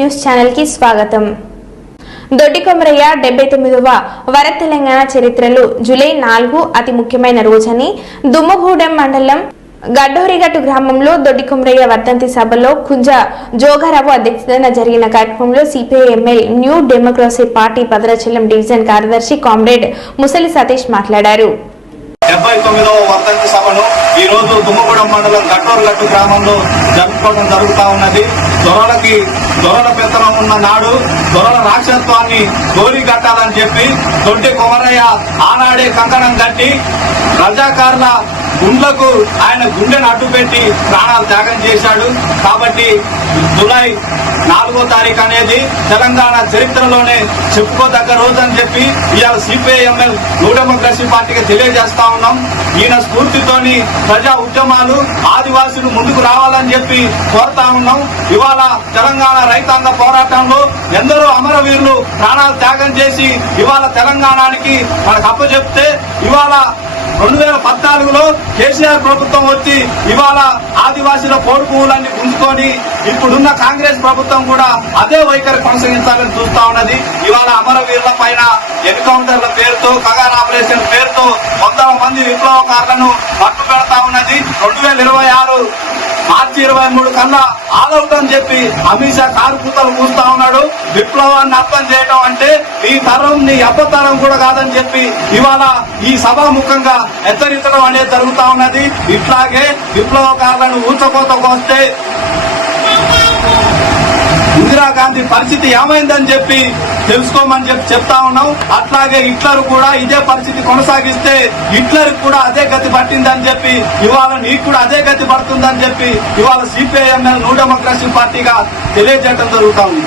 News channel కి స్వాగతం. దొడ్డికొమరయ్య 79వ వర తెలంగాణ చరిత్రలో జూలై 4 అతి ముఖ్యమైన రోజని దుమ్మగూడెం మండలం గడ్డోరిగట్టు గ్రామంలో దొడ్డికొమరయ్య వర్ధంతి సభలో కుంజ జోగారావు అధ్యక్షతన జరిగిన కార్యక్రమంలో CPI-ML new democracy party Bhadrachalam division కార్యదర్శి కామ్రేడ్ ముసలి సతీష్ మాట్లాడారు. 79వ వర్ధంతి సభను ఈ రోజు దుమ్మగూడెం మండలం గడ్డోరిగట్టు గ్రామంలో జరుపుకోవడం జరుగుతా ఉన్నది. దొరల పెత్తనం ఉన్న నాడు దొరల రాక్షసత్వాన్ని గోలిగట్టాలని చెప్పి దొడ్డి కొమరయ్య ఆనాడే కంకణం కట్టి రజాకారుల గుండ్లకు ఆయన గుండెను అడ్డుపెట్టి ప్రాణాలు త్యాగం చేశాడు. కాబట్టి జూలై 4వ తారీఖు అనేది తెలంగాణ చరిత్రలోనే చెప్పుకోదగ్గ రోజు అని చెప్పి ఇవాళ సిపిఐ-ఎంఎల్ న్యూ డెమోక్రసీ పార్టీకి తెలియజేస్తా ఉన్నాం. ఈయన స్ఫూర్తితోని ప్రజా ఉద్యమాలు ఆదివాసులు ముందుకు రావాలని చెప్పి కోరుతా ఉన్నాం. ఇవాళ తెలంగాణ రైతాంగ పోరాటంలో ఎందరో అమరవీరులు ప్రాణాలు త్యాగం చేసి ఇవాళ తెలంగాణకి మనకు అప్పచెప్తే ఇవాళ 2014లో కేసీఆర్ ప్రభుత్వం వచ్చి ఇవాళ ఆదివాసీల పోరుపులన్నీ గుంజుకొని ఇప్పుడున్న కాంగ్రెస్ ప్రభుత్వం కూడా అదే వైఖరి కొనసాగించాలని చూస్తా ఉన్నది. ఇవాళ అమరవీరుల పైన ఎన్కౌంటర్ల పేరుతో కగార్ ఆపరేషన్ పేరుతో వందల మంది విప్లవకారులను పట్టు పెడతా ఉన్నది. 2026 మార్చి 23 కన్నా ఆలౌట్ అని చెప్పి అమిత్ షా కారుకూతలు కూస్తా ఉన్నాడు. విప్లవాన్ని అర్థం చేయడం అంటే ఈ తరం నీ అబ్బతరం కూడా కాదని చెప్పి ఇవాళ ఈ సభాముఖంగా హెచ్చరించడం అనేది జరుగుతా ఉన్నది. ఇట్లాగే విప్లవకారులను ఊచకోతకు వస్తే ఇందిరాగాంధీ పరిస్థితి ఏమైందని చెప్పి తెలుసుకోమని చెప్పి చెప్తా ఉన్నాం. అట్లాగే హిట్లర్ కూడా ఇదే పరిస్థితి కొనసాగిస్తే హిట్లర్ కూడా అదే గతి పట్టిందని చెప్పి ఇవాళ నీకు కూడా అదే గతి పడుతుందని చెప్పి ఇవాళ సిపిఐ-ఎంఎల్ న్యూ డెమోక్రసీ పార్టీగా తెలియజేయడం జరుగుతా ఉంది.